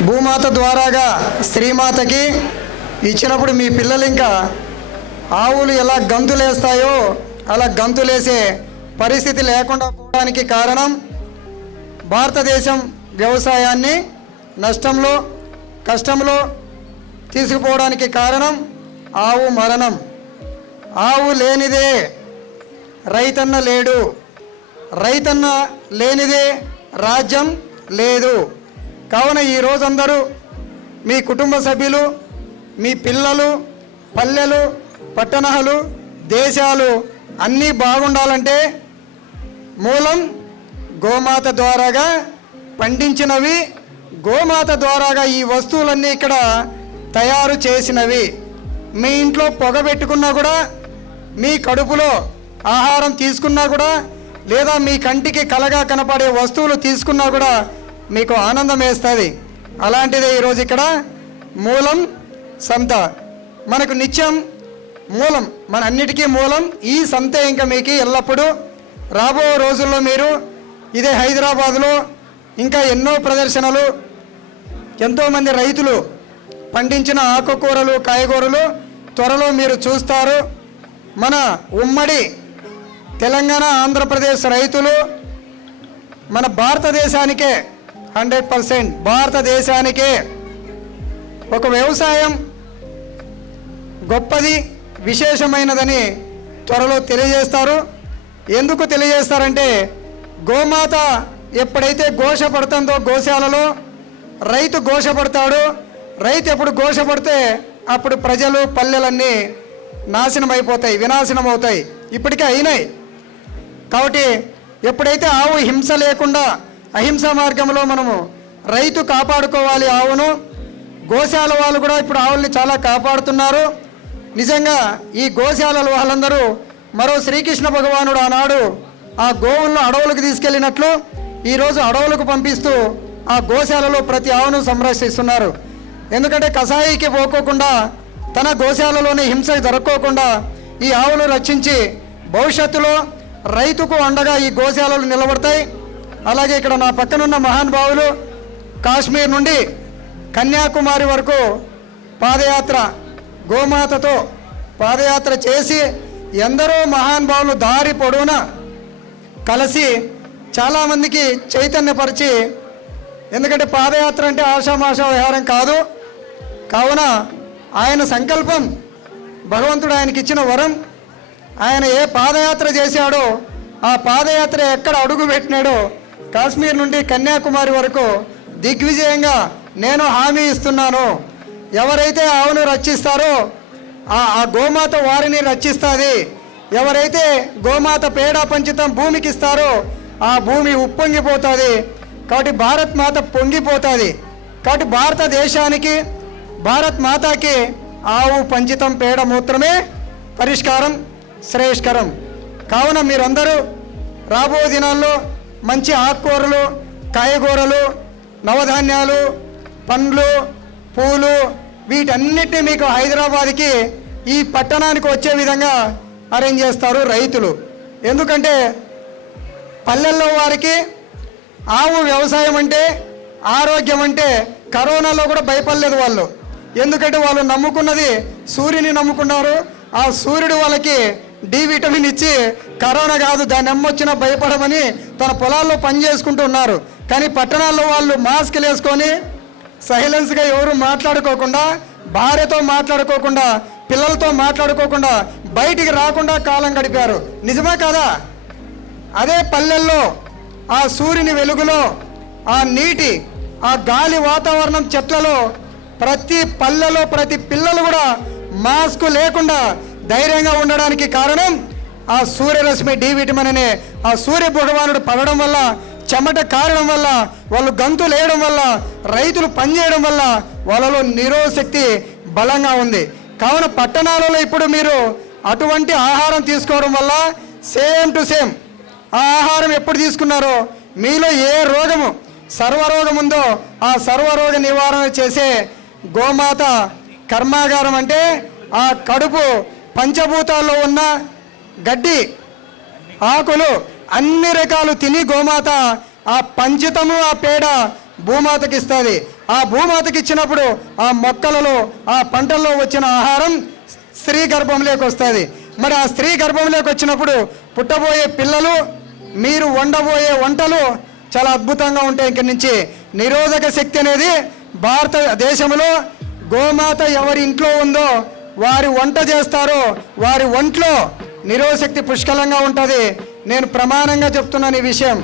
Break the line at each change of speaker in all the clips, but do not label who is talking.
భూమాత ద్వారాగా శ్రీమాతకి ఇచ్చినప్పుడు మీ పిల్లలు ఇంకా ఆవులు ఎలా గంతులేస్తాయో అలా గంతులేసే పరిస్థితి లేకుండా పోవడానికి కారణం భారతదేశం వ్యవసాయాన్ని నష్టంలో కష్టంలో తీసుకుపోవడానికి కారణం ఆవు మరణం. ఆవు లేనిదే రైతన్న లేడు. రైతన్న లేనిదే రాజ్యం లేదు. కావున ఈ అందరూ మీ కుటుంబ సభ్యులు మీ పిల్లలు పల్లెలు పట్టణాలు దేశాలు అన్నీ బాగుండాలంటే మూలం గోమాత ద్వారాగా పండించినవి గోమాత ద్వారాగా ఈ వస్తువులన్నీ ఇక్కడ తయారు చేసినవి. మీ ఇంట్లో పొగ పెట్టుకున్నా కూడా మీ కడుపులో ఆహారం తీసుకున్నా కూడా లేదా మీ కంటికి కలగా కనపడే వస్తువులు తీసుకున్నా కూడా మీకు ఆనందం వేస్తుంది. అలాంటిదే ఈరోజు ఇక్కడ మూలం సంత. మనకు నిత్యం మూలం మన అన్నిటికీ మూలం ఈ సంతే ఇంకా మీకు ఎల్లప్పుడూ రాబో రోజుల్లో మీరు ఇదే హైదరాబాదులో ఇంకా ఎన్నో ప్రదర్శనలు ఎంతోమంది రైతులు పండించిన ఆకుకూరలు కాయగూరలు త్వరలో మీరు చూస్తారు. మన ఉమ్మడి తెలంగాణ ఆంధ్రప్రదేశ్ రైతులు మన భారతదేశానికే హండ్రెడ్ పర్సెంట్ భారతదేశానికే ఒక వ్యవసాయం గొప్పది విశేషమైనదని త్వరలో తెలియజేస్తారు. ఎందుకు తెలియజేస్తారంటే గోమాత ఎప్పుడైతే ఘోష పడుతుందో గోశాలలో రైతు ఘోష పడతాడు రైతు ఎప్పుడు ఘోష పడితే అప్పుడు ప్రజలు పల్లెలన్నీ నాశనం అయిపోతాయి వినాశనం అవుతాయి ఇప్పటికే అయినాయి. కాబట్టి ఎప్పుడైతే ఆవు హింస లేకుండా అహింస మార్గంలో మనము రైతు కాపాడుకోవాలి ఆవును. గోశాల వాళ్ళు కూడా ఇప్పుడు ఆవుల్ని చాలా కాపాడుతున్నారు. నిజంగా ఈ గోశాలలు వాళ్ళందరూ మరో శ్రీకృష్ణ భగవానుడు ఆనాడు ఆ గోవులను అడవులకు తీసుకెళ్ళినట్లు ఈరోజు అడవులకు పంపిస్తూ ఆ గోశాలలో ప్రతి ఆవును సంరక్షిస్తున్నారు. ఎందుకంటే కషాయికి పోకోకుండా తన గోశాలలోనే హింస జరగకోకుండా ఈ ఆవులు రక్షించి భవిష్యత్తులో రైతుకు అండగా ఈ గోశాలలు నిలబడతాయి. అలాగే ఇక్కడ నా పక్కనున్న మహానుభావులు కాశ్మీర్ నుండి కన్యాకుమారి వరకు పాదయాత్ర గోమాతతో పాదయాత్ర చేసి ఎందరో మహానుభావులు దారి పొడవునా కలిసి చాలామందికి చైతన్యపరిచి ఎందుకంటే పాదయాత్ర అంటే ఆషామాషా విహారం కాదు. కావున ఆయన సంకల్పం భగవంతుడు ఆయనకి ఇచ్చిన వరం ఆయన ఏ పాదయాత్ర చేశాడో ఆ పాదయాత్ర ఎక్కడ అడుగు పెట్టినాడో కాశ్మీర్ నుండి కన్యాకుమారి వరకు దిగ్విజయంగా నేను హామీ ఇస్తున్నాను. ఎవరైతే ఆవును రక్షిస్తారో ఆ ఆ గోమాత వారిని రక్షిస్తుంది ఎవరైతే గోమాత పేడ పంచితం భూమికి ఇస్తారో ఆ భూమి ఉప్పొంగిపోతుంది. కాబట్టి భారత్ మాత పొంగిపోతుంది. కాబట్టి భారతదేశానికి భారత్ మాతాకి ఆవు పంచితం పేడ మూత్రమే పరిష్కారం శ్రేయస్కరం. కావున మీరందరూ రాబో దినాల్లో మంచి ఆకుకూరలు కాయగూరలు నవధాన్యాలు పండ్లు పూలు వీటన్నిటిని మీకు హైదరాబాద్కి ఈ పట్టణానికి వచ్చే విధంగా అరేంజ్ చేస్తారు రైతులు. ఎందుకంటే పల్లెల్లో వారికి ఆవు వ్యవసాయం అంటే ఆరోగ్యం అంటే కరోనాలో కూడా భయపడలేదు వాళ్ళు. ఎందుకంటే వాళ్ళు నమ్ముకున్నది సూర్యుని నమ్ముకున్నారు. ఆ సూర్యుడు వాళ్ళకి డి విటమిన్ ఇచ్చి కరోనా కాదు దాని అమ్మొచ్చినా భయపడమని తన పొలాల్లో పని చేసుకుంటూ ఉన్నారు. కానీ పట్టణాల్లో వాళ్ళు మాస్క్లు వేసుకొని సైలెన్స్గా ఎవరు మాట్లాడుకోకుండా భార్యతో మాట్లాడుకోకుండా పిల్లలతో మాట్లాడుకోకుండా బయటికి రాకుండా కాలం గడిపారు. నిజమే కదా? అదే పల్లెల్లో ఆ సూర్యుని వెలుగులో ఆ నీటి ఆ గాలి వాతావరణం చెట్లలో ప్రతి పల్లెలో ప్రతి పిల్లలు కూడా మాస్క్ లేకుండా ధైర్యంగా ఉండడానికి కారణం ఆ సూర్యరశ్మి డి విటమిన్ అనే. ఆ సూర్య భగవానుడు పడడం వల్ల చెమట కారడం వల్ల వాళ్ళు గంతులు వేయడం వల్ల రైతులు పనిచేయడం వల్ల వాళ్ళలో నిరోశక్తి బలంగా ఉంది. కావున పట్టణాలలో ఇప్పుడు మీరు అటువంటి ఆహారం తీసుకోవడం వల్ల సేమ్ టు సేమ్ ఆ ఆహారం ఎప్పుడు తీసుకున్నారో మీలో ఏ రోగము సర్వరోగం ఉందో ఆ సర్వరోగ నివారణ చేసే గోమాత కర్మాగారం అంటే ఆ కడుపు పంచభూతాల్లో ఉన్న గడ్డి ఆకులు అన్ని రకాలు తిని గోమాత ఆ పంచితము ఆ పేడ భూమాతకి ఇస్తుంది ఆ భూమాతకి ఇచ్చినప్పుడు ఆ మొక్కలలో ఆ పంటల్లో వచ్చిన ఆహారం స్త్రీ గర్భంలోకి వస్తుంది. మరి ఆ స్త్రీ గర్భంలోకి వచ్చినప్పుడు పుట్టబోయే పిల్లలు మీరు వండబోయే వంటలు చాలా అద్భుతంగా ఉంటాయి ఇక్కడి నుంచి. నిరోధక శక్తి అనేది భారతదేశంలో గోమాత ఎవరి ఇంట్లో ఉందో వారి వంట చేస్తారో వారి ఒంట్లో నిరోధశక్తి పుష్కలంగా ఉంటుంది. నేను ప్రమాణంగా చెప్తున్నాను ఈ విషయం.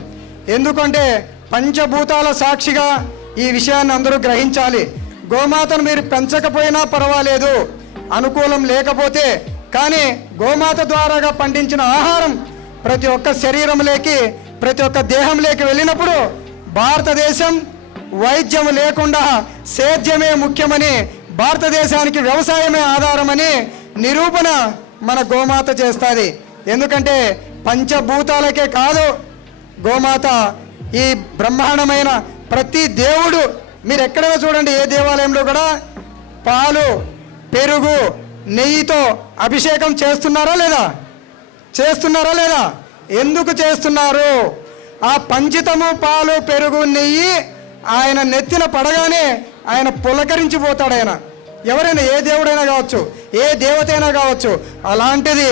ఎందుకంటే పంచభూతాల సాక్షిగా ఈ విషయాన్ని అందరూ గ్రహించాలి. గోమాతను మీరు పెంచకపోయినా పర్వాలేదు అనుకూలం లేకపోతే. కానీ గోమాత ద్వారాగా పండించిన ఆహారం ప్రతి ఒక్క శరీరంలోకి ప్రతి ఒక్క దేహంలోకి వెళ్ళినప్పుడు భారతదేశం వైద్యం లేకుండా సేద్యమే ముఖ్యమని భారతదేశానికి వ్యవసాయమే ఆధారమని నిరూపణ మన గోమాత చేస్తుంది. ఎందుకంటే పంచభూతాలకే కాదు గోమాత ఈ బ్రహ్మాండమైన ప్రతి దేవుడు. మీరు ఎక్కడైనా చూడండి ఏ దేవాలయంలో కూడా పాలు పెరుగు నెయ్యితో అభిషేకం చేస్తున్నారా లేదా? చేస్తున్నారా లేదా? ఎందుకు చేస్తున్నారు? ఆ పంచితము పాలు పెరుగు నెయ్యి ఆయన నెత్తిన పడగానే ఆయన పులకరించిపోతాడు ఆయన. ఎవరైనా ఏ దేవుడైనా కావచ్చు ఏ దేవత అయినా కావచ్చు అలాంటిది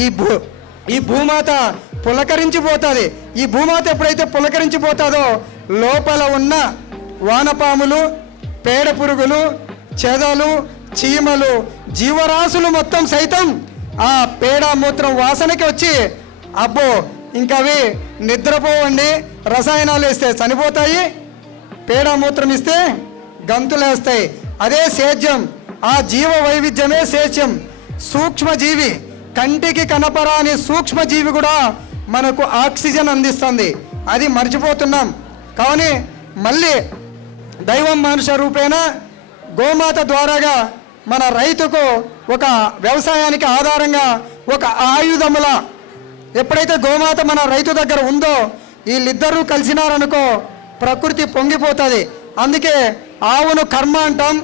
ఈ భూ ఈ భూమాత పులకరించిపోతుంది. ఈ భూమాత ఎప్పుడైతే పులకరించిపోతుందో లోపల ఉన్న వానపాములు పేడ పురుగులు చెదలు చీమలు జీవరాశులు మొత్తం సైతం ఆ పేడ మూత్రం వాసనకి వచ్చి అబ్బో ఇంకా అవి నిద్రపోవండి రసాయనాలు వేస్తే చనిపోతాయి పేడ మూత్రం ఇస్తే గంతులేస్తాయి. అదే సేద్యం. ఆ జీవ వైవిధ్యమే సేద్యం. సూక్ష్మజీవి కంటికి కనపరాని సూక్ష్మజీవి కూడా మనకు ఆక్సిజన్ అందిస్తుంది. అది మర్చిపోతున్నాం. కానీ మళ్ళీ దైవం మనుష రూపేణ గోమాత ద్వారాగా మన రైతుకు ఒక వ్యవసాయానికి ఆధారంగా ఒక ఆయుధముల ఎప్పుడైతే గోమాత మన రైతు దగ్గర ఉందో వీళ్ళిద్దరూ కలిసినారనుకో ప్రకృతి పొంగిపోతుంది. అందుకే ఆవును కర్మ అంటాం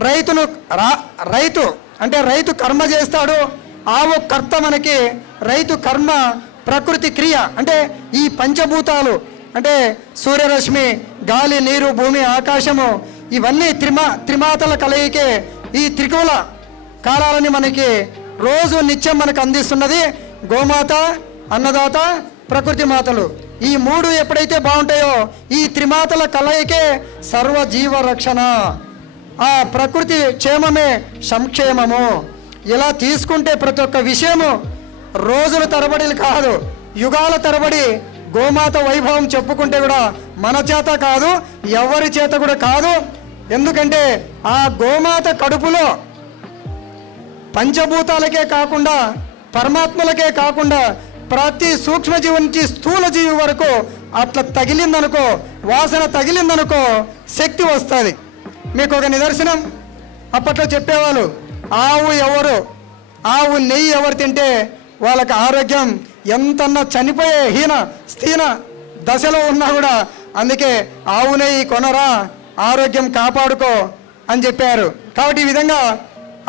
రైతును రా రైతు అంటే రైతు కర్మ చేస్తాడు ఆవు కర్త మనకి రైతు కర్మ ప్రకృతి క్రియ. అంటే ఈ పంచభూతాలు అంటే సూర్యరశ్మి గాలి నీరు భూమి ఆకాశము ఇవన్నీ త్రిమా త్రిమాతల కలయికే ఈ త్రికూల కాలాలని మనకి రోజు నిత్యం మనకు అందిస్తున్నది గోమాత అన్నదాత ప్రకృతి మాతలు. ఈ మూడు ఎప్పుడైతే బాగుంటాయో ఈ త్రిమాతల కలయికే సర్వజీవ రక్షణ ఆ ప్రకృతి క్షేమమే సంక్షేమము. ఇలా తీసుకుంటే ప్రతి ఒక్క విషయము రోజుల తరబడి కాదు యుగాల తరబడి గోమాత వైభవం చెప్పుకుంటే కూడా మన చేత కాదు ఎవరి చేత కూడా కాదు. ఎందుకంటే ఆ గోమాత కడుపులో పంచభూతాలకే కాకుండా పరమాత్మలకే కాకుండా ప్రతి సూక్ష్మజీవి నుంచి స్థూల జీవి వరకు అట్లా తగిలిందనుకో వాసన తగిలిందనుకో శక్తి వస్తుంది. మీకు ఒక నిదర్శనం అప్పట్లో చెప్పేవాళ్ళు ఆవు ఎవరు ఆవు నెయ్యి ఎవరు తింటే వాళ్ళకి ఆరోగ్యం ఎంతన్నా చనిపోయే హీన స్థీన దశలో ఉన్నా కూడా అందుకే ఆవు నెయ్యి కొనరా ఆరోగ్యం కాపాడుకో అని చెప్పారు. కాబట్టి ఈ విధంగా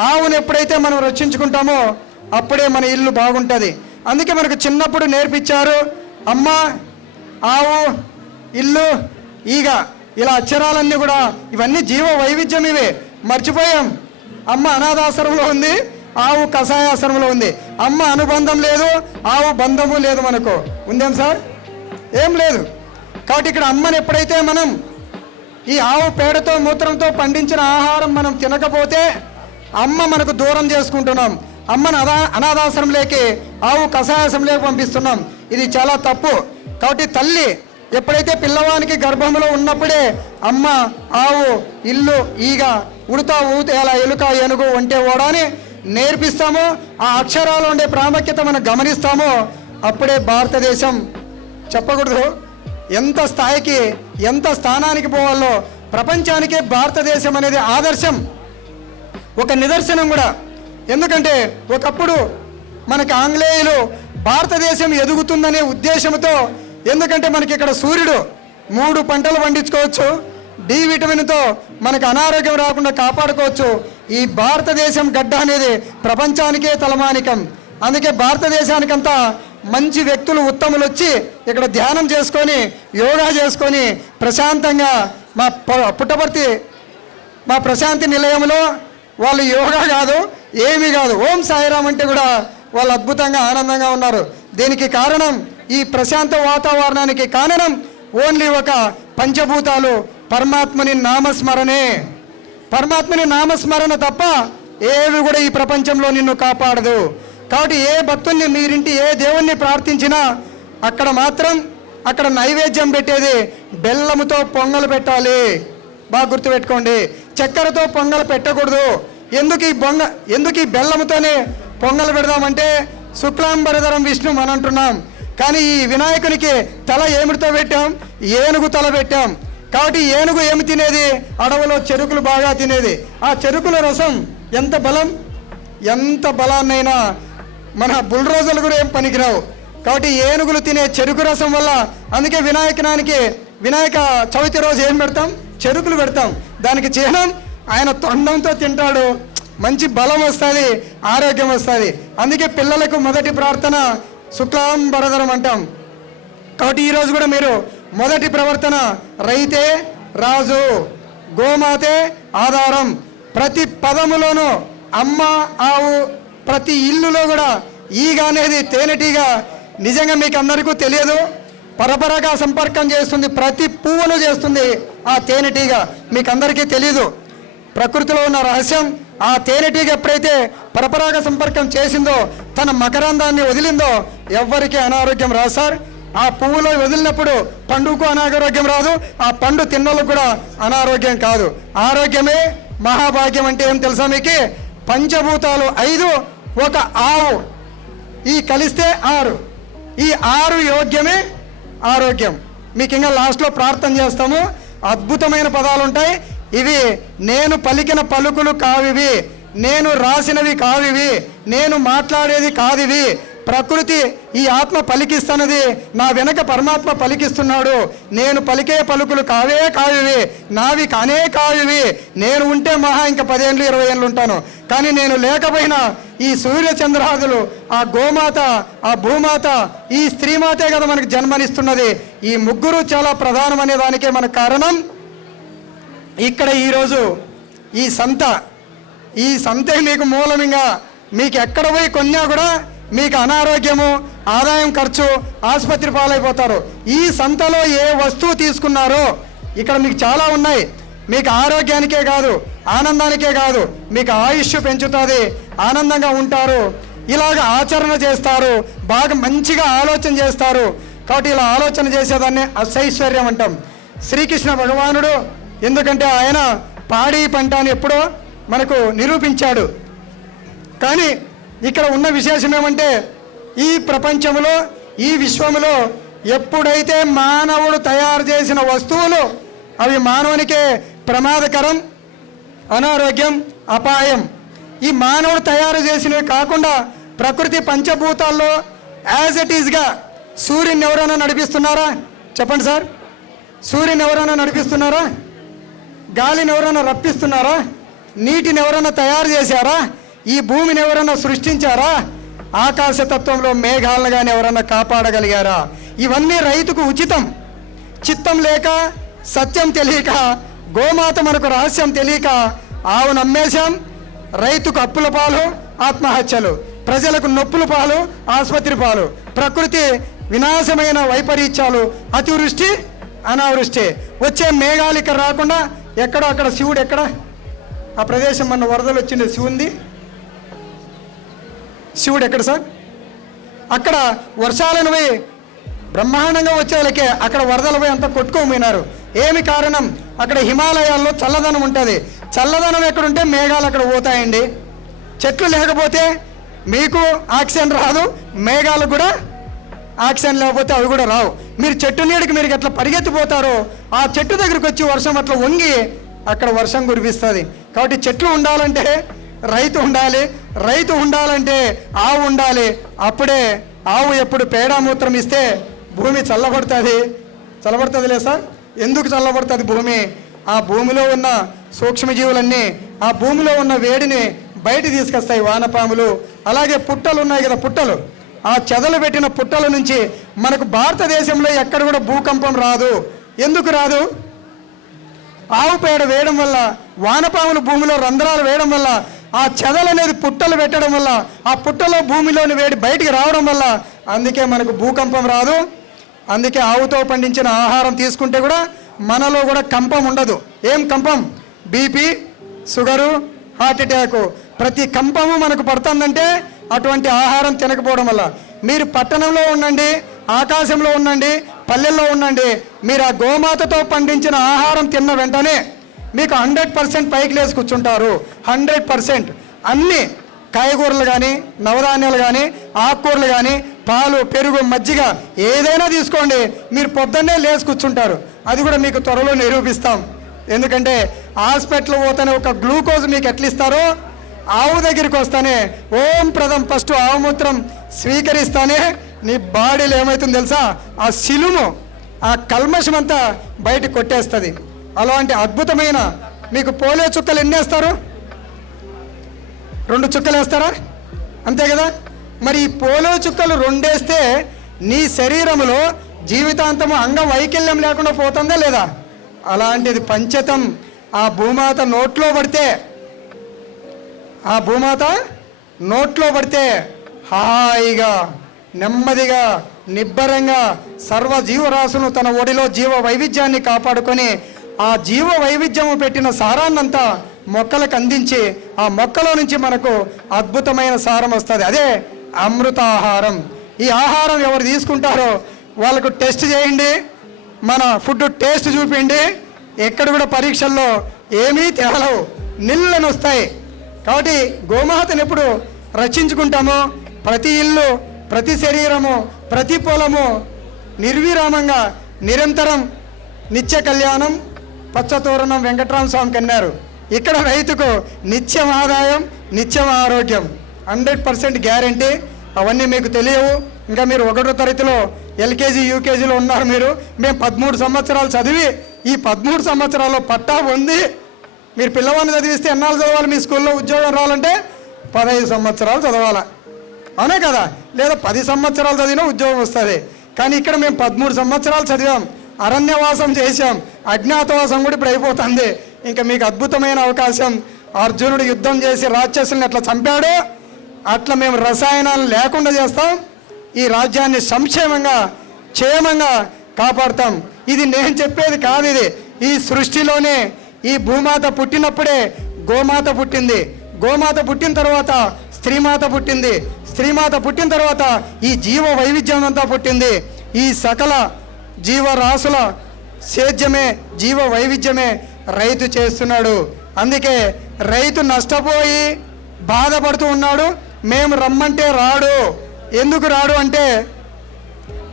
ఆవును ఎప్పుడైతే మనం రక్షించుకుంటామో అప్పుడే మన ఇల్లు బాగుంటుంది. అందుకే మనకు చిన్నప్పుడు నేర్పించారు అమ్మ ఆవు ఇల్లు ఈగ ఇలా అక్షరాలన్నీ కూడా ఇవన్నీ జీవ వైవిధ్యం ఇవే. మర్చిపోయాం. అమ్మ అనాథాశ్రమంలో ఉంది ఆవు కషాయాశ్రమంలో ఉంది. అమ్మ అనుబంధం లేదు ఆవు బంధము లేదు మనకు. ఉందేం సార్? ఏం లేదు. కాబట్టి ఇక్కడ అమ్మని ఎప్పుడైతే మనం ఈ ఆవు పేడతో మూత్రంతో పండించిన ఆహారం మనం తినకపోతే అమ్మ మనకు దూరం చేసుకుంటున్నాం. అమ్మను అదా అనాథాశ్రమంలోకి ఆవు కషాయాశ్రమంలోకి పంపిస్తున్నాం. ఇది చాలా తప్పు. కాబట్టి తల్లి ఎప్పుడైతే పిల్లవానికి గర్భంలో ఉన్నప్పుడే అమ్మ ఆవు ఇల్లు ఈగ ఉడతా ఊతేలా ఎలుక ఏనుగు ఒంటే ఓడని నేర్పిస్తామో ఆ అక్షరాలు ఉండే ప్రాముఖ్యత మనం గమనిస్తామో అప్పుడే భారతదేశం చెప్పకూడదు. ఎంత స్థాయికి ఎంత స్థానానికి పోవాలో ప్రపంచానికే భారతదేశం అనేది ఆదర్శం. ఒక నిదర్శనం కూడా. ఎందుకంటే ఒకప్పుడు మనకి ఆంగ్లేయులు భారతదేశం ఎదుగుతుందనే ఉద్దేశంతో ఎందుకంటే మనకి ఇక్కడ సూర్యుడు మూడు పంటలు పండించుకోవచ్చు డి విటమిన్తో మనకు అనారోగ్యం రాకుండా కాపాడుకోవచ్చు. ఈ భారతదేశం గడ్డ అనేది ప్రపంచానికే తలమానికం. అందుకే భారతదేశానికంతా మంచి వ్యక్తులు ఉత్తములు వచ్చి ఇక్కడ ధ్యానం చేసుకొని యోగా చేసుకొని ప్రశాంతంగా మా పుట్టపర్తి మా ప్రశాంతి నిలయంలో వాళ్ళు యోగా కాదు ఏమీ కాదు. ఓం సాయిరామ్ అంటే కూడా వాళ్ళు అద్భుతంగా ఆనందంగా ఉన్నారు. దీనికి కారణం ఈ ప్రశాంత వాతావరణానికి కారణం ఓన్లీ ఒక పంచభూతాలు పరమాత్మని నామస్మరణే. పరమాత్మని నామస్మరణ తప్ప ఏవి కూడా ఈ ప్రపంచంలో నిన్ను కాపాడదు. కాబట్టి ఏ భక్తుల్ని మీరింటి ఏ దేవుణ్ణి ప్రార్థించినా అక్కడ మాత్రం అక్కడ నైవేద్యం పెట్టేది బెల్లముతో పొంగలు పెట్టాలి. బాగా గుర్తుపెట్టుకోండి. చక్కెరతో పొంగలు పెట్టకూడదు. ఎందుకు ఈ బొంగ ఎందుకు ఈ బెల్లముతోనే పొంగలు పెడదామంటే శుక్లాంబరధరం విష్ణు అని అంటున్నాం. కానీ ఈ వినాయకునికి తల ఏమిటితో పెట్టాం? ఏనుగు తల పెట్టాం. కాబట్టి ఏనుగు ఏమి తినేది? అడవిలో చెరుకులు బాగా తినేది. ఆ చెరుకుల రసం ఎంత బలం? ఎంత బలాన్నైనా మన బుల్రోజులు కూడా ఏం పనికిరావు. కాబట్టి ఏనుగులు తినే చెరుకు రసం వల్ల అందుకే వినాయకనానికి వినాయక చవితి రోజు ఏం పెడతాం? చెరుకులు పెడతాం. దానికి చిహ్నం ఆయన తొండంతో తింటాడు. మంచి బలం వస్తుంది ఆరోగ్యం వస్తుంది. అందుకే పిల్లలకు మొదటి ప్రార్థన శుక్లాం బరదరం అంటాం. కాబట్టి ఈరోజు కూడా మీరు మొదటి ప్రవర్తన రైతే రాజు గోమాతే ఆధారం. ప్రతి పదములోనూ అమ్మ ఆవు ప్రతి ఇల్లులో కూడా ఈగ అనేది తేనెటీగ నిజంగా మీకు అందరికీ తెలియదు. పరపరగా సంపర్కం చేస్తుంది ప్రతి పువ్వును చేస్తుంది ఆ తేనెటీగ. మీకు అందరికీ తెలియదు ప్రకృతిలో ఉన్న రహస్యం ఆ తేనెటీగ ఎప్పుడైతే పరపరాగ సంపర్కం చేసిందో తన మకరందాన్ని వదిలిందో ఎవ్వరికీ అనారోగ్యం రాదు సార్. ఆ పువ్వులో వదిలినప్పుడు పండుకు అనారోగ్యం రాదు ఆ పండు తిన్నలకు కూడా అనారోగ్యం కాదు. ఆరోగ్యమే మహాభాగ్యం అంటే ఏం తెలుసా మీకు? పంచభూతాలు ఐదు ఒక ఆవు ఈ కలిస్తే ఆరు. ఈ ఆరు యోగ్యమే ఆరోగ్యం. మీకు ఇంకా లాస్ట్లో ప్రార్థన చేస్తాము. అద్భుతమైన పదాలు ఉంటాయి ఇవి నేను పలికిన పలుకులు కావివి నేను రాసినవి కావివి నేను మాట్లాడేది కాదివి. ప్రకృతి ఈ ఆత్మ పలికిస్తున్నది నా వెనక పరమాత్మ పలికిస్తున్నాడు. నేను పలికే పలుకులు కావే కావివి నావి కానే కావివి. నేను ఉంటే మహా ఇంకా పదేళ్ళు ఇరవై ఏళ్ళు ఉంటాను. కానీ నేను లేకపోయినా ఈ సూర్యచంద్రాదులు ఆ గోమాత ఆ భూమాత ఈ స్త్రీమాతే కదా మనకు జన్మనిస్తున్నది. ఈ ముగ్గురు చాలా ప్రధానమనే దానికే మన కారణం ఇక్కడ ఈరోజు ఈ సంత ఈ సంతే మీకు మూలంగా మీకు ఎక్కడ పోయి కొన్నా కూడా మీకు అనారోగ్యము ఆదాయం ఖర్చు ఆసుపత్రి పాలైపోతారు. ఈ సంతలో ఏ వస్తువు తీసుకున్నారో ఇక్కడ మీకు చాలా ఉన్నాయి. మీకు ఆరోగ్యానికే కాదు ఆనందానికే కాదు మీకు ఆయుష్ పెంచుతుంది ఆనందంగా ఉంటారు. ఇలాగ ఆచరణ చేస్తారు బాగా మంచిగా ఆలోచన చేస్తారు. కాబట్టి ఇలా ఆలోచన చేసేదాన్ని అసైశ్వర్యం అంటాం. శ్రీకృష్ణ భగవానుడు ఎందుకంటే ఆయన పాడి పంట అని ఎప్పుడో మనకు నిరూపించాడు. కానీ ఇక్కడ ఉన్న విశేషం ఏమంటే ఈ ప్రపంచంలో ఈ విశ్వంలో ఎప్పుడైతే మానవుడు తయారు చేసిన వస్తువులు అవి మానవునికే ప్రమాదకరం అనారోగ్యం అపాయం. ఈ మానవుడు తయారు చేసినవి కాకుండా ప్రకృతి పంచభూతాల్లో యాజ్ ఇట్ ఈజ్గా సూర్యుని ఎవరైనా నడిపిస్తున్నారా? చెప్పండి సార్. సూర్యుని ఎవరైనా నడిపిస్తున్నారా? గాలిని ఎవరైనా రప్పిస్తున్నారా? నీటిని ఎవరైనా తయారు చేశారా? ఈ భూమిని ఎవరైనా సృష్టించారా? ఆకాశతత్వంలో మేఘాలను కానీ ఎవరైనా కాపాడగలిగారా? ఇవన్నీ రైతుకు ఉచితం. చిత్తం లేక సత్యం తెలియక గోమాత మనకు రహస్యం తెలియక ఆవు నమ్మేశాం రైతుకు అప్పుల పాలు ఆత్మహత్యలు. ప్రజలకు నొప్పుల పాలు ఆసుపత్రి పాలు. ప్రకృతి వినాశమైన వైపరీత్యాలు అతివృష్టి అనావృష్టి. వచ్చే మేఘాలు ఇక్కడ రాకుండా ఎక్కడో అక్కడ శివుడు ఎక్కడ? ఆ ప్రదేశం మన వరదలు వచ్చింది శివుంది శివుడు ఎక్కడ సార్? అక్కడ వర్షాలను పోయి బ్రహ్మాండంగా వచ్చేలకే అక్కడ వరదలు పోయి అంతా కొట్టుకోపోయినారు. ఏమి కారణం? అక్కడ హిమాలయాల్లో చల్లదనం ఉంటుంది. చల్లదనం ఎక్కడుంటే మేఘాలు అక్కడ పోతాయండి. చెట్లు లేకపోతే మీకు ఆక్సిజన్ రాదు మేఘాలు కూడా ఆక్సిజన్ లేకపోతే అవి కూడా రావు. మీరు చెట్టు నీడికి మీరు ఎట్లా పరిగెత్తిపోతారో ఆ చెట్టు దగ్గరికి వచ్చి వర్షం అట్లా వంగి అక్కడ వర్షం కురిపిస్తుంది. కాబట్టి చెట్లు ఉండాలంటే రైతు ఉండాలి రైతు ఉండాలంటే ఆవు ఉండాలి. అప్పుడే ఆవు ఎప్పుడు పేడామూత్రం ఇస్తే భూమి చల్లబడుతుంది. చల్లబడుతుంది లేదు సార్? ఎందుకు చల్లబడుతుంది భూమి? ఆ భూమిలో ఉన్న సూక్ష్మజీవులన్నీ ఆ భూమిలో ఉన్న వేడిని బయట తీసుకొస్తాయి వానపాములు. అలాగే పుట్టలు ఉన్నాయి కదా పుట్టలు. ఆ చెదలు పెట్టిన పుట్టల నుంచి మనకు భారతదేశంలో ఎక్కడ కూడా భూకంపం రాదు. ఎందుకు రాదు? ఆవు పేడ వేయడం వల్ల వానపాములు భూమిలో రంధ్రాలు వేయడం వల్ల ఆ చెదలు అనేది పుట్టలు పెట్టడం వల్ల ఆ పుట్టలో భూమిలోని వేడి బయటికి రావడం వల్ల అందుకే మనకు భూకంపం రాదు. అందుకే ఆవుతో పండించిన ఆహారం తీసుకుంటే కూడా మనలో కూడా కంపం ఉండదు. ఏం కంపం? BP sugar heart attack. ప్రతి కంపము మనకు పడుతుందంటే అటువంటి ఆహారం తినకపోవడం వల్ల. మీరు పట్టణంలో ఉండండి ఆకాశంలో ఉండండి పల్లెల్లో ఉండండి మీరు ఆ గోమాతతో పండించిన ఆహారం తిన్న వెంటనే మీకు హండ్రెడ్ పర్సెంట్ పైకి లేసి కూర్చుంటారు. Hundred percent. అన్నీ కాయగూరలు కానీ నవధాన్యాలు కానీ ఆకుకూరలు కానీ పాలు పెరుగు మజ్జిగ ఏదైనా తీసుకోండి మీరు పొద్దున్నే లేచి కూర్చుంటారు. అది కూడా మీకు త్వరలో నిరూపిస్తాం. ఎందుకంటే హాస్పిటల్ పోతేనే ఒక గ్లూకోజ్ మీకు ఎట్లా ఇస్తారో ఆవు దగ్గరికి వస్తానే ఓం ప్రథం ఫస్ట్ ఆవుమూత్రం స్వీకరిస్తానే నీ బాడీలో ఏమవుతుందో తెలుసా? ఆ శిలుము ఆ కల్మషం అంతా బయట కొట్టేస్తుంది. అలాంటి అద్భుతమైన మీకు పోలియో చుక్కలు ఎన్ని వేస్తారు? రెండు చుక్కలు వేస్తారా? అంతే కదా? మరి ఈ పోలియో చుక్కలు రెండేస్తే నీ శరీరంలో జీవితాంతము అంగ వైకల్యం లేకుండా పోతుందా లేదా? అలాంటిది పంచతం ఆ భూమాత నోట్లో పడితే ఆ భూమాత నోట్లో పడితే హాయిగా నెమ్మదిగా నిబ్బరంగా సర్వ జీవరాశులను తన ఒడిలో జీవ వైవిధ్యాన్ని కాపాడుకొని ఆ జీవ వైవిధ్యము పెట్టిన సారాన్నంతా మొక్కలకు అందించి ఆ మొక్కలో నుంచి మనకు అద్భుతమైన సారం వస్తుంది. అదే అమృతాహారం. ఈ ఆహారం ఎవరు తీసుకుంటారో వాళ్ళకు టెస్ట్ చేయండి మన ఫుడ్ టేస్ట్ చూపిండి ఎక్కడ కూడా పరీక్షల్లో ఏమీ తేలవు. నిల్లనొస్తాయి వస్తాయి. కాబట్టి గోమాతను ఎప్పుడు రక్షించుకుంటామో ప్రతి ఇల్లు ప్రతి శరీరము ప్రతి పొలము నిర్విరామంగా నిరంతరం నిత్య కళ్యాణం పచ్చతోరణం వెంకట్రామ స్వామికి అన్నారు. ఇక్కడ రైతుకు నిత్యం ఆదాయం నిత్యం ఆరోగ్యం. Hundred percent guarantee. అవన్నీ మీకు తెలియవు. ఇంకా మీరు ఒకటో తరగతిలో ఎల్కేజీ యూకేజీలో ఉన్నారు మీరు. మేము పదమూడు సంవత్సరాలు చదివి ఈ పదమూడు సంవత్సరాల్లో పట్టా పొంది మీరు పిల్లవాడిని చదివిస్తే ఎన్నాళ్ళు చదవాలి? మీ స్కూల్లో ఉద్యోగం రావాలంటే పదహైదు సంవత్సరాలు చదవాలి? అవునా కదా? లేదా పది సంవత్సరాలు చదివినా ఉద్యోగం వస్తుంది. కానీ ఇక్కడ మేము పదమూడు సంవత్సరాలు చదివాం. అరణ్యవాసం చేశాం. అజ్ఞాతవాసం కూడా ఇప్పుడు అయిపోతుంది. ఇంకా మీకు అద్భుతమైన అవకాశం. అర్జునుడు యుద్ధం చేసి రాక్షసుల్ని ఎట్లా చంపాడో. అట్లా మేము రసాయనాలు లేకుండా చేస్తాం. ఈ రాజ్యాన్ని సంక్షేమంగా క్షేమంగా కాపాడతాం. ఇది నేను చెప్పేది కాదు ఇది. ఈ సృష్టిలోనే ఈ భూమాత పుట్టినప్పుడే గోమాత పుట్టింది. గోమాత పుట్టిన తర్వాత స్త్రీమాత పుట్టింది. స్త్రీమాత పుట్టిన తర్వాత ఈ జీవ వైవిధ్యం అంతా పుట్టింది. ఈ సకల జీవరాశుల సేద్యమే జీవ వైవిధ్యమే రైతు చేస్తున్నాడు. అందుకే రైతు నష్టపోయి బాధపడుతూ ఉన్నాడు. మేము రమ్మంటే రాడు. ఎందుకు రాడు అంటే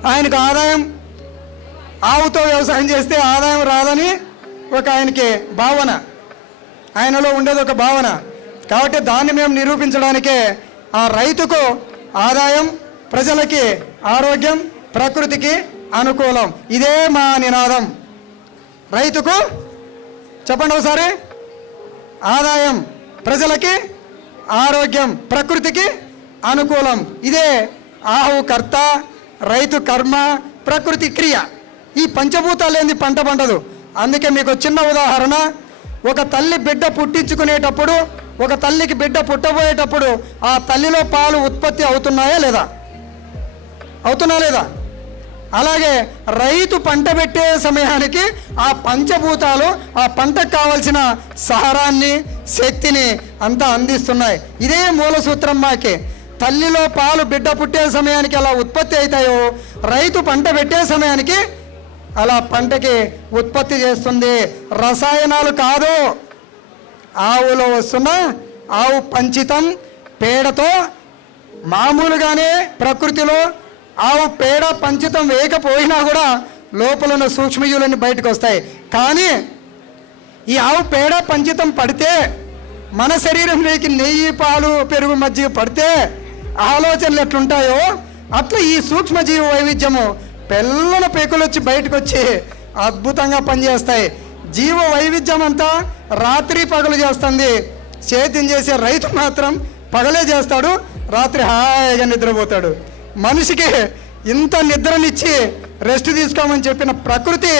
ఆయనకు ఆదాయం ఆవుతో వ్యవసాయం చేస్తే ఆదాయం రాదని ఒక ఆయనకి భావన. ఆయనలో ఉండేది ఒక భావన. కాబట్టి దాన్ని మేము నిరూపించడానికే ఆ రైతుకు ఆదాయం ప్రజలకి ఆరోగ్యం ప్రకృతికి అనుకూలం. ఇదే మా నినాదం. రైతుకు చెప్పండి ఒకసారి. ఆదాయం ప్రజలకి ఆరోగ్యం ప్రకృతికి అనుకూలం. ఇదే ఆహు కర్త రైతు కర్మ ప్రకృతి క్రియ. ఈ పంచభూతాలు ఏంది? పంట పండదు అందుకే మీకు చిన్న ఉదాహరణ. ఒక తల్లి బిడ్డ పుట్టించుకునేటప్పుడు ఒక తల్లికి బిడ్డ పుట్టబోయేటప్పుడు ఆ తల్లిలో పాలు ఉత్పత్తి అవుతున్నాయా లేదా? అవుతున్నా లేదా? అలాగే రైతు పంట పెట్టే సమయానికి ఆ పంచభూతాలు ఆ పంటకు కావలసిన సహారాన్ని శక్తిని అంతా అందిస్తున్నాయి. ఇదే మూల సూత్రం మాకే. తల్లిలో పాలు బిడ్డ పుట్టే సమయానికి ఎలా ఉత్పత్తి అవుతాయో రైతు పంట పెట్టే సమయానికి అలా పంటకి ఉత్పత్తి చేస్తుంది. రసాయనాలు కాదు. ఆవులో వస్తున్న ఆవు పంచితం పేడతో మామూలుగానే ప్రకృతిలో ఆవు పేడ పంచితం వేయకపోయినా కూడా లోపల ఉన్న సూక్ష్మజీవులన్నీ బయటకు వస్తాయి. కానీ ఈ ఆవు పేడ పంచితం పడితే మన శరీరంలోకి నెయ్యి పాలు పెరుగు మజ్జిగ పడితే ఆలోచనలు ఎట్లుంటాయో అట్లా ఈ సూక్ష్మజీవ వైవిధ్యము పెళ్ళన పేకులు వచ్చి బయటకు వచ్చి అద్భుతంగా పనిచేస్తాయి. జీవ వైవిధ్యం అంతా రాత్రి పగలు చేస్తుంది. సేద్యం చేసే రైతు మాత్రం పగలే చేస్తాడు. రాత్రి హాయిగా నిద్రపోతాడు. మనిషికి ఇంత నిద్రనిచ్చి రెస్ట్ తీసుకోమని చెప్పిన ప్రకృతి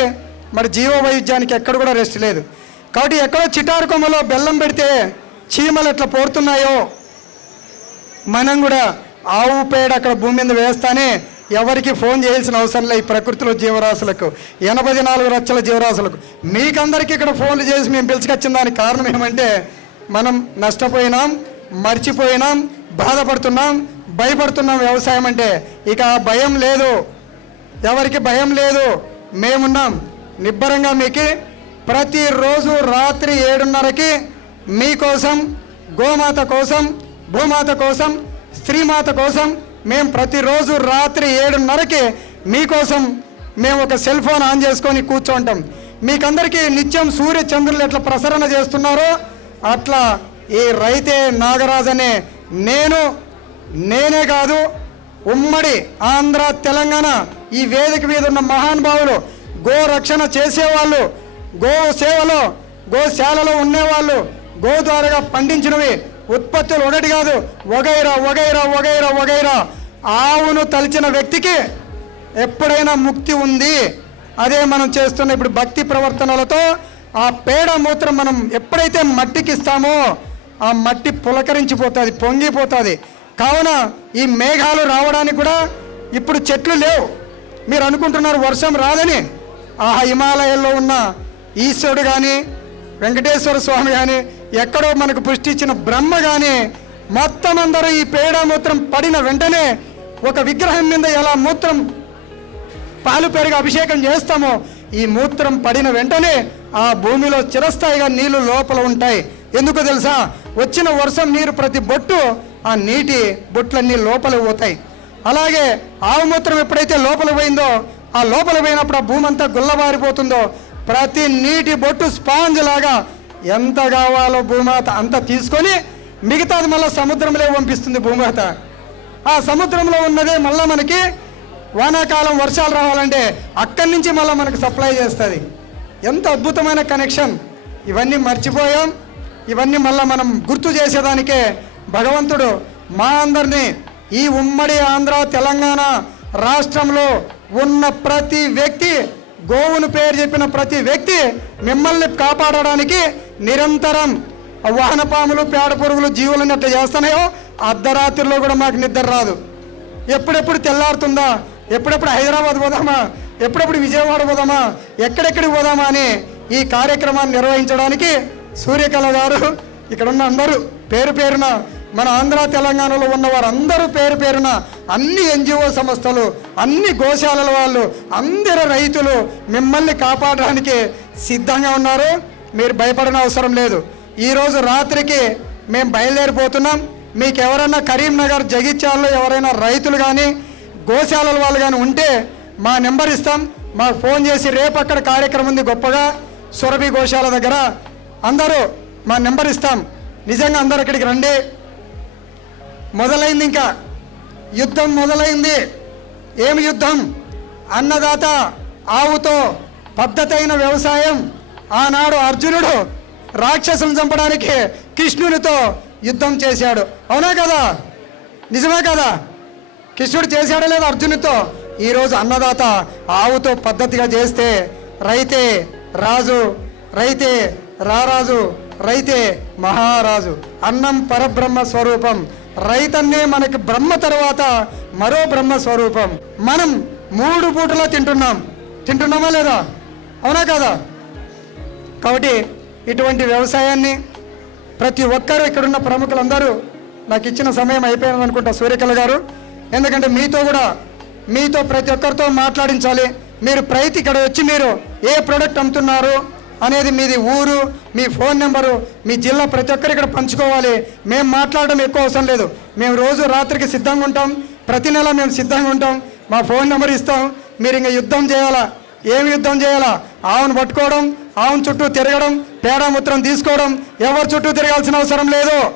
మరి జీవ వైవిధ్యానికి ఎక్కడ కూడా రెస్ట్ లేదు. కాబట్టి ఎక్కడో చిటారు కొమ్మలో బెల్లం పెడితే చీమలు ఎట్లా పోరుతున్నాయో మనం కూడా ఆవు పేడ అక్కడ భూమి మీద వేస్తానే ఎవరికి ఫోన్ చేయాల్సిన అవసరం లేదు ఈ ప్రకృతిలో జీవరాశులకు. ఎనభై నాలుగు లక్షల జీవరాశులకు. మీకందరికీ ఇక్కడ ఫోన్లు చేసి మేము పిలుచుకొచ్చిన దానికి కారణం ఏమంటే మనం నష్టపోయినాం మర్చిపోయినాం బాధపడుతున్నాం భయపడుతున్నాం వ్యవసాయం అంటే ఇక భయం లేదు. ఎవరికి భయం లేదు మేమున్నాం. నిబ్బరంగా మీకు ప్రతిరోజు రాత్రి ఏడున్నరకి మీకోసం గోమాత కోసం భూమాత కోసం స్త్రీమాత కోసం మేము ప్రతిరోజు రాత్రి ఏడున్నరకి మీకోసం మేము ఒక సెల్ ఫోన్ ఆన్ చేసుకొని కూర్చుంటాం. మీకందరికీ నిత్యం సూర్య చంద్రులు ఎట్లా ప్రసరణ చేస్తున్నారో అట్లా ఈ రైతే నాగరాజ్ అనే నేను నేనే కాదు ఉమ్మడి ఆంధ్ర తెలంగాణ ఈ వేదిక మీద ఉన్న మహానుభావులు గో రక్షణ చేసేవాళ్ళు గో సేవలో గోశాలలో ఉండేవాళ్ళు గో ద్వారాగా పండించినవి ఉత్పత్తులు ఒకటి కాదు. వగైరా వగైరా వగైరా వగైరా. ఆవును తలిచిన వ్యక్తికి ఎప్పుడైనా ముక్తి ఉంది? అదే మనం చేస్తున్న ఇప్పుడు భక్తి ప్రవర్తనలతో ఆ పేడ మూత్రం మనం ఎప్పుడైతే మట్టికి ఇస్తామో ఆ మట్టి పులకరించిపోతుంది పొంగిపోతుంది. కావున ఈ మేఘాలు రావడానికి కూడా ఇప్పుడు చెట్లు లేవు. మీరు అనుకుంటున్నారు వర్షం రాదని? ఆ హిమాలయాల్లో ఉన్న ఈశ్వరుడు కానీ వెంకటేశ్వర స్వామి కానీ ఎక్కడో మనకు పుష్టి ఇచ్చిన బ్రహ్మ కానీ మొత్తం అందరూ ఈ పేడ మూత్రం పడిన వెంటనే ఒక విగ్రహం మీద ఎలా మూత్రం పాలు పెరిగి అభిషేకం చేస్తామో ఈ మూత్రం పడిన వెంటనే ఆ భూమిలో చిరస్థాయిగా నీళ్ళు లోపల ఉంటాయి. ఎందుకు తెలుసా? వచ్చిన వర్షం నీరు ప్రతి బొట్టు ఆ నీటి బొట్లన్నీ లోపల పోతాయి. అలాగే ఆవు మూత్రం ఎప్పుడైతే లోపల పోయిందో ఆ లోపల పోయినప్పుడు ఆ భూమి అంతా గుల్లబారిపోతుందో ప్రతి నీటి బొట్టు స్పాంజ్ లాగా ఎంత కావాలో భూమాత అంత తీసుకొని మిగతాది మళ్ళీ సముద్రంలో పంపిస్తుంది భూమాత. ఆ సముద్రంలో ఉన్నదే మళ్ళీ మనకి వానాకాలం వర్షాలు రావాలంటే అక్కడి నుంచి మళ్ళీ మనకు సప్లై చేస్తుంది. ఎంత అద్భుతమైన కనెక్షన్. ఇవన్నీ మర్చిపోయాం. ఇవన్నీ మళ్ళీ మనం గుర్తు చేసేదానికే భగవంతుడు మా అందరినీ ఈ ఉమ్మడి ఆంధ్ర తెలంగాణ రాష్ట్రంలో ఉన్న ప్రతి వ్యక్తి గోవును పేరు చెప్పిన ప్రతి వ్యక్తి మిమ్మల్ని కాపాడడానికి నిరంతరం వాహనపాములు పేడ పురుగులు జీవులను అట్లా చేస్తున్నాయో అర్ధరాత్రిలో కూడా మాకు నిద్ర రాదు. ఎప్పుడెప్పుడు తెల్లారుతుందా? ఎప్పుడెప్పుడు హైదరాబాద్ పోదామా? ఎప్పుడెప్పుడు విజయవాడ పోదామా? ఎక్కడెక్కడికి పోదామా అని ఈ కార్యక్రమాన్ని నిర్వహించడానికి సూర్యకళ గారు ఇక్కడ ఉన్న అందరూ పేరు పేరున మన ఆంధ్ర తెలంగాణలో ఉన్న వారందరూ పేరు పేరున అన్ని ఎన్జిఓ సంస్థలు అన్ని గోశాలల వాళ్ళు అందరు రైతులు మిమ్మల్ని కాపాడడానికి సిద్ధంగా ఉన్నారు. మీరు భయపడన అవసరం లేదు. ఈరోజు రాత్రికి మేము బయలుదేరిపోతున్నాం. మీకు ఎవరైనా కరీంనగర్ జగిత్యాలలో ఎవరైనా రైతులు కానీ గోశాలల వాళ్ళు కానీ ఉంటే మా నెంబర్ ఇస్తాం. మాకు ఫోన్ చేసి రేపు అక్కడ కార్యక్రమం ఉంది గొప్పగా. సురభి గోశాల దగ్గర అందరూ మా నెంబర్ ఇస్తాం. నిజంగా అందరూ ఇక్కడికి రండి. మొదలైంది ఇంకా. యుద్ధం మొదలైంది. ఏమి యుద్ధం? అన్నదాత ఆవుతో పద్ధతైన వ్యవసాయం. ఆనాడు అర్జునుడు రాక్షసులను చంపడానికి కృష్ణునితో యుద్ధం చేశాడు. అవునా కదా? నిజమే కదా? కృష్ణుడు చేశాడా లేదా అర్జునుడితో ఈరోజు అన్నదాత ఆవుతో పద్ధతిగా చేస్తే రైతే రాజు రైతే రారాజు రైతే మహారాజు. అన్నం పరబ్రహ్మ స్వరూపం. రైతన్నే మనకి బ్రహ్మ తర్వాత మరో బ్రహ్మ స్వరూపం. మనం మూడు పూటలా తింటున్నాం. తింటున్నామా లేదా? అవునా కదా? కాబట్టి ఇటువంటి వ్యవసాయాన్ని ప్రతి ఒక్కరూ ఇక్కడున్న ప్రముఖులందరూ నాకు ఇచ్చిన సమయం అయిపోయింది అనుకుంటా సూర్యకళ గారు. ఎందుకంటే మీతో కూడా మీతో ప్రతి ఒక్కరితో మాట్లాడించాలి. మీరు ప్రతి ఇక్కడ వచ్చి మీరు ఏ ప్రోడక్ట్ అమ్ముతున్నారు అనేది మీది ఊరు మీ ఫోన్ నెంబరు మీ జిల్లా ప్రతి ఒక్కరు ఇక్కడ పంచుకోవాలి. మేము మాట్లాడడం ఎక్కువ అవసరం లేదు. మేము రోజు రాత్రికి సిద్ధంగా ఉంటాం. ప్రతి నెల మేము సిద్ధంగా ఉంటాం. మా ఫోన్ నెంబర్ ఇస్తాం. మీరు ఇంకా యుద్ధం చేయాలా? ఏమి యుద్ధం చేయాలా? ఆవును పట్టుకోవడం ఆవును చుట్టూ తిరగడం పేడాముత్రం తీసుకోవడం ఎవరి చుట్టూ తిరగాల్సిన అవసరం లేదు.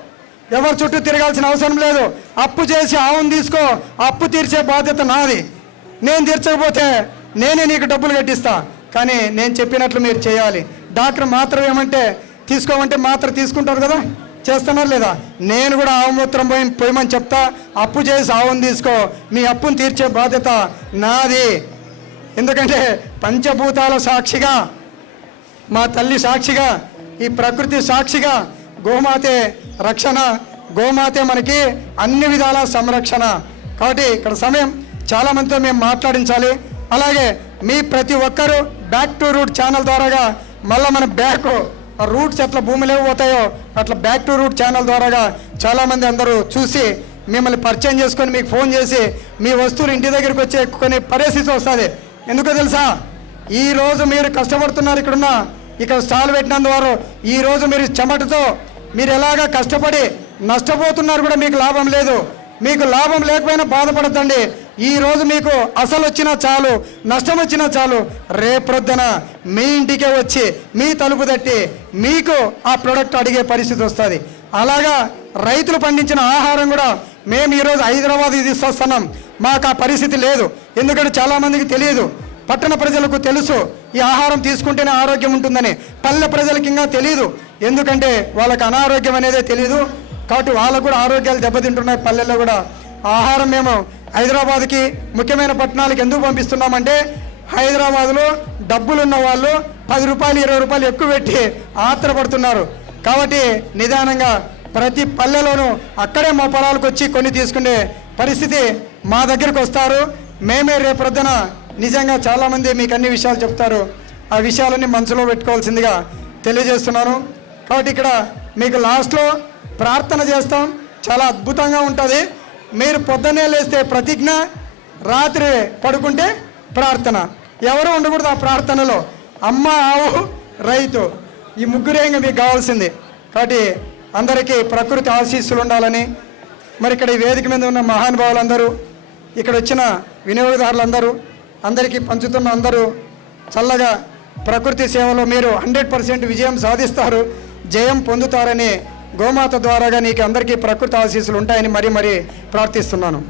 ఎవరి చుట్టూ తిరగాల్సిన అవసరం లేదు. అప్పు చేసి ఆవును తీసుకో అప్పు తీర్చే బాధ్యత నాది. నేను తీర్చకపోతే నేనే నీకు డబ్బులు కట్టిస్తా. కానీ నేను చెప్పినట్లు మీరు చేయాలి. డాక్టర్ మాత్రం ఏమంటే తీసుకోమంటే మాత్ర తీసుకుంటారు కదా? చేస్తున్నారు లేదా? నేను కూడా ఆవు మూత్రం పోయి పోయమని చెప్తా. అప్పు చేసి ఆవును తీసుకో. మీ అప్పును తీర్చే బాధ్యత నాది. ఎందుకంటే పంచభూతాల సాక్షిగా మా తల్లి సాక్షిగా ఈ ప్రకృతి సాక్షిగా గోమాతే రక్షణ గోమాతే మనకి అన్ని విధాల సంరక్షణ. కాబట్టి ఇక్కడ సమయం చాలామందితో మేము మాట్లాడించాలి. అలాగే మీ ప్రతి ఒక్కరూ బ్యాక్ టు రూట్ ఛానల్ ద్వారాగా మళ్ళీ మన బ్యాక్ రూట్స్ ఎట్లా భూమిలో పోతాయో అట్లా బ్యాక్ టు రూట్ ఛానల్ ద్వారాగా చాలామంది అందరూ చూసి మిమ్మల్ని పరిచయం చేసుకొని మీకు ఫోన్ చేసి మీ వస్తువులు ఇంటి దగ్గరికి వచ్చే కొన్ని పరిస్థితి వస్తుంది. ఎందుకో తెలుసా? ఈరోజు మీరు కష్టపడుతున్నారు ఇక్కడున్న ఇక్కడ స్టాల్ పెట్టినందువారు ఈరోజు మీరు చెమటతో మీరు ఎలాగా కష్టపడి నష్టపోతున్నారు కూడా మీకు లాభం లేదు. మీకు లాభం లేకపోయినా బాధపడద్దండి. ఈరోజు మీకు అసలు వచ్చినా చాలు నష్టం వచ్చినా చాలు రేపొద్దున మీ ఇంటికే వచ్చి మీ తలుపు తట్టి మీకు ఆ ప్రోడక్ట్ అడిగే పరిస్థితి వస్తుంది. అలాగా రైతులు పండించిన ఆహారం కూడా మేము ఈరోజు హైదరాబాద్ ఇది తీసుకొస్తున్నాం. మాకు ఆ పరిస్థితి లేదు. ఎందుకంటే చాలామందికి తెలియదు. పట్టణ ప్రజలకు తెలుసు. ఈ ఆహారం తీసుకుంటేనే ఆరోగ్యం ఉంటుందని. పల్లె ప్రజలకి ఇంకా తెలియదు ఎందుకంటే వాళ్ళకి అనారోగ్యం అనేదే తెలియదు కాబట్టి వాళ్ళకు కూడా ఆరోగ్యాలు దెబ్బతింటున్నాయి. పల్లెల్లో కూడా ఆహారం మేము హైదరాబాద్కి ముఖ్యమైన పట్టణాలకు ఎందుకు పంపిస్తున్నామంటే హైదరాబాద్లో డబ్బులున్న వాళ్ళు పది రూపాయలు ఇరవై రూపాయలు ఎక్కువ పెట్టి ఆత్రపడుతున్నారు. కాబట్టి నిదానంగా ప్రతి పల్లెలోనూ అక్కడే మా పొలాలకు వచ్చి కొన్ని తీసుకునే పరిస్థితి మా దగ్గరకు వస్తారు. మేమే రేపొద్దున నిజంగా చాలామంది మీకు అన్ని విషయాలు చెప్తారు. ఆ విషయాలన్నీ మనసులో పెట్టుకోవాల్సిందిగా తెలియజేస్తున్నాను. కాబట్టి ఇక్కడ మీకు లాస్ట్లో ప్రార్థన చేస్తాం. చాలా అద్భుతంగా ఉంటుంది. మీరు పొద్దున్నే లేస్తే ప్రతిజ్ఞ రాత్రి పడుకుంటే ప్రార్థన. ఎవరు ఉండకూడదు ఆ ప్రార్థనలో. అమ్మ ఆవు రైతు. ఈ ముగ్గురే ఇంకా మీకు కావాల్సింది. కాబట్టి అందరికీ ప్రకృతి ఆశీస్సులు ఉండాలని. మరి ఇక్కడ ఈ వేదిక మీద ఉన్న మహానుభావులందరూ ఇక్కడ వచ్చిన వినియోగదారులందరూ అందరికీ పంచుతున్న అందరూ చల్లగా ప్రకృతి సేవలో మీరు హండ్రెడ్ పర్సెంట్ విజయం సాధిస్తారు జయం పొందుతారని గోమాత ద్వారాగా నీకు అందరికీ ప్రకృతి ఆశీస్సులు ఉంటాయని మరీ మరీ ప్రార్థిస్తున్నాను.